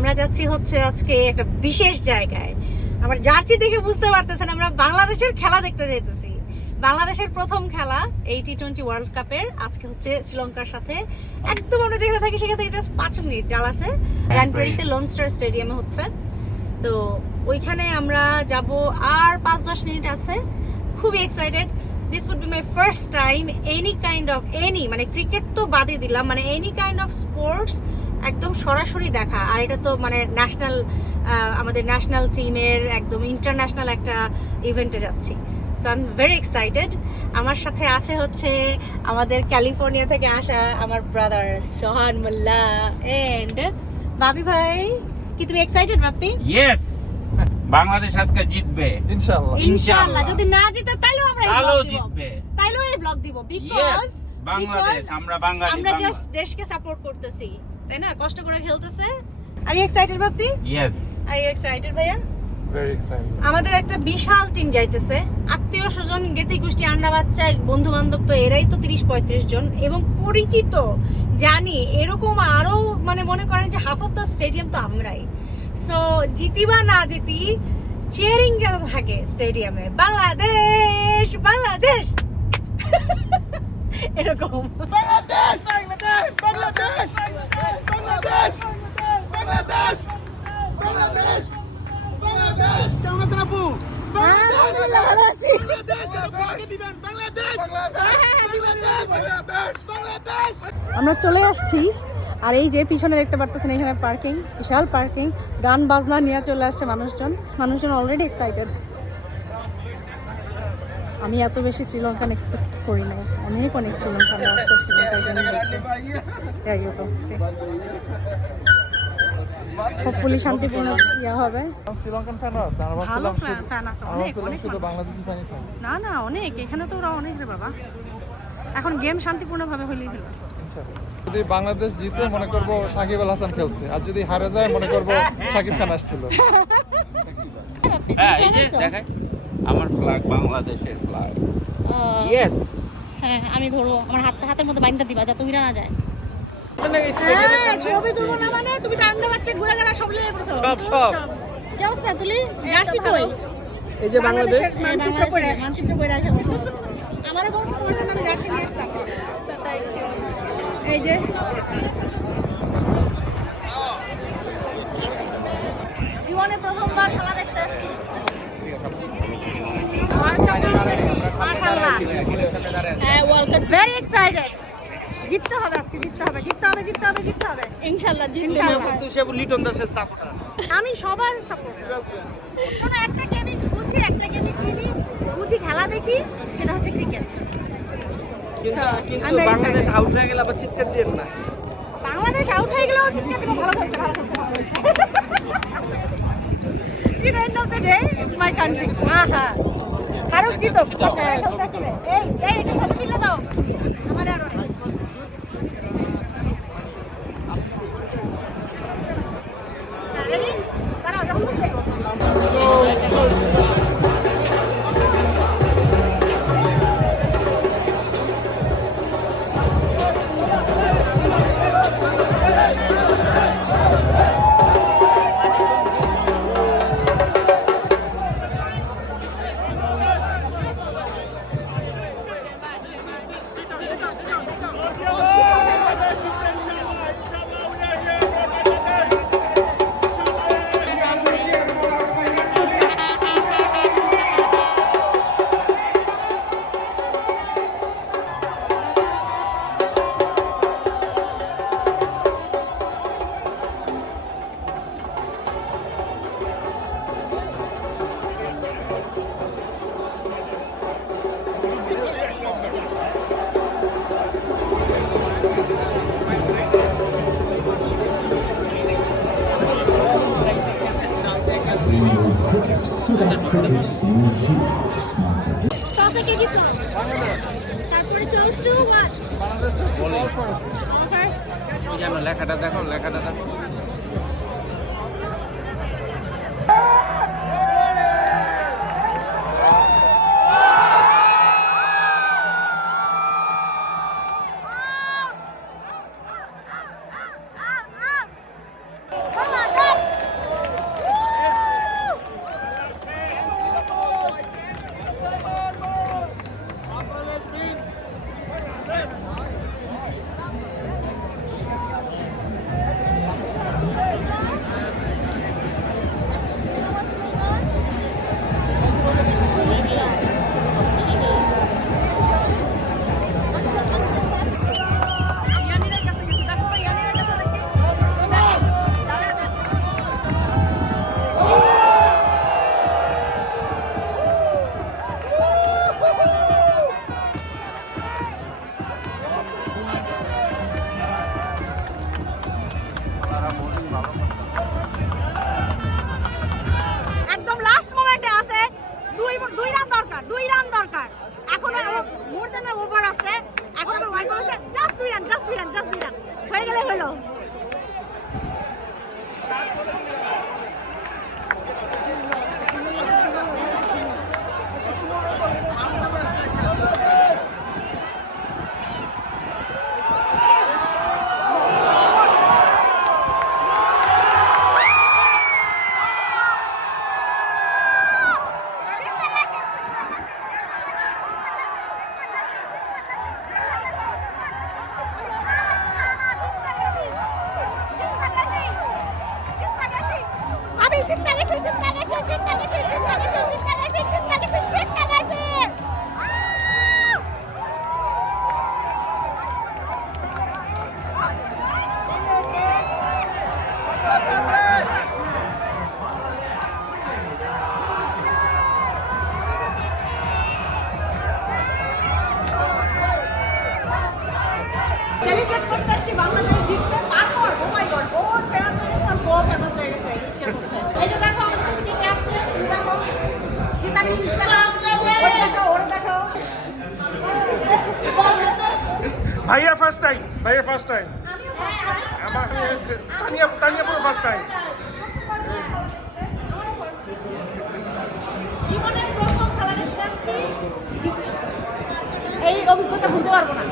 আমরা যাচ্ছি হচ্ছে আজকে একটা বিশেষ জায়গায়। আমরা জার্সি দেখে বুঝতে পারতেছেন আমরা বাংলাদেশের খেলা দেখতে যাইতেছি। বাংলাদেশের প্রথম খেলা এই টি টোয়েন্টি ওয়ার্ল্ড কাপের আজকে হচ্ছে শ্রীলঙ্কার সাথে। একদম আমরা যেখানে থাকি সেখান থেকে জাস্ট পাঁচ মিনিট ডালাসে র্যানপেরিতে লোন স্টার স্টেডিয়ামে হচ্ছে। তো ওইখানে আমরা যাব আর পাঁচ দশ মিনিট আছে। খুবই excited this would be my first time any kind of any মানে ক্রিকেট তো বাদই দিলাম মানে এনি কাইন্ড অফ স্পোর্টস একদম সরাসরি দেখা। আর এটা তো মানে ন্যাশনাল আমাদের ন্যাশনাল টিমের একদম ইন্টারন্যাশনাল একটা ইভেন্টে যাচ্ছি। So I am very excited আমার সাথে আছে হচ্ছে আমাদের ক্যালিফোর্নিয়া থেকে আসা আমার ব্রাদার সোহান মোল্লা এন্ড বাপি ভাই কি তুমি এক্সাইটেড বাপি? ইয়েস বাংলাদেশ আজকে জিতবে। ইনশাআল্লাহ। ইনশাআল্লাহ। যদি না জিতে তাইলেও আমরা এই তাহলেও দিব। জিতবে। তাইলেও এই ব্লগ দিব। বিকজ বাংলাদেশ আমরা বাঙালি আমরা জাস্ট দেশকে সাপোর্ট করতেছি। তাই না? কষ্ট করে খেলতেছে? Are you excited Bapi yes are you excited ভাইয়া? আমাদের একটা বিশাল টিম যাইতেছে। আত্মীয় স্বজন গেতি গোষ্ঠী আন্ডা বাচ্চা বন্ধু বান্ধব তো এরাই তো তিরিশ পঁয়ত্রিশ জন। এবং পরিচিত জানি এরকম আরও মানে মনে করেন যে হাফ অফ দ্য স্টেডিয়াম তো আমরাই। সো জিতি বা না জিতি চিয়ারিং যেন থাকে স্টেডিয়ামে বাংলাদেশ বাংলাদেশ! এরকম। বাংলাদেশ! বাংলাদেশ! বাংলাদেশ! বাংলাদেশ! বাংলাদেশ! বাংলাদেশ! বাংলাদেশ কেমন আছেন আপু? আমরা চলে আসছি আর এই যে পিছনে দেখতে পারতেছেন এখানে পার্কিং বিশাল পার্কিং গান বাজনা নিয়ে চলে আসছে মানুষজন। মানুষজন অলরেডি এক্সাইটেড আমি এত বেশি শ্রীলঙ্কান এক্সপেক্ট করি না। অনেক অনেক শ্রীলঙ্কান আসছে শ্রীলঙ্কার শান্তিপূর্ণ ইয়া হবে। শ্রীলঙ্কান ফ্যানরা আছে আমরা ভালো ভাবছিলাম শুধু- ফ্যান আছে অনেক অনেক শুধু বাংলাদেশি ফ্যানই থাকবে না না অনেক এখানে তো ওরা অনেক রে বাবা। এখন গেম শান্তিপূর্ণভাবে হলেই হলো। যদি বাংলাদেশ জিতে মনে করব সাকিব আল হাসান খেলছে। আর যদি হারে যায় মনে করব সাকিব খান আসছিল। হ্যাঁ এই যে দেখাই। আমার ফ্ল্যাগ বাংলাদেশের ফ্ল্যাগ ইয়েস হ্যাঁ আমি ধরো আমার হাত হাতের মধ্যে বাইনটা দিবা যাতে উইরা না যায়। হ্যাঁ, ছবি তুলবো না মানে? তুমি তো আন্ডা বাচ্চা ঘুরে গেলা সব লিয়ে পড়ছো। সব সব। কি অবস্থা তুলি? জার্সি কই? এই যে বাংলাদেশ। বাংলাদেশের মানচিত্র করে মানচিত্র করে আসা। বলছো আমারও বলতো তোমার জন্য আমি জার্সি নিয়ে আসতাম। এই যে। জীবনে প্রথমবার খেলা দেখতে আসছি মাশাআল্লাহ হ্যাঁ ওয়ার্ল্ড কাপ ভেরি এক্সাইটেড জিততে হবে জিততে হবে জিততে হবে জিততে হবে। ইনশাআল্লাহ ইনশাআল্লাহ। কিন্তু লিটন দাসের সাপোর্টার। আমি সবার সাপোর্টার। শোনো একটা গেমই বুঝি একটা গেমই চিনি বুঝি খেলা দেখি সেটা হচ্ছে ক্রিকেট কিন্তু বাংলাদেশ আউট হয়ে গেলে আবার চিৎকার দিয়ে না? বাংলাদেশ আউট হয়ে গেলেও চিৎকার দিব ভালো খেলছে ভালো খেলছে ভালো খেলছে। In end of the day it's my country আহা। হারুক জিতো কষ্ট করে খেলতে আসলে। এই এই এটা ছবি তুলে দাও। বল ফার্স্ট যেন লেখাটা দেখো লেখাটা দেখো। Apa. 打开抽屉打开抽屉打开抽 ভাইয়া ফার্স্ট টাইম ভাইয়া ফার্স্ট টাইম আমার তানিয়া তানিয়া পুরো ফার্স্ট টাইম এই অভিজ্ঞতা ভুলতে পারব না।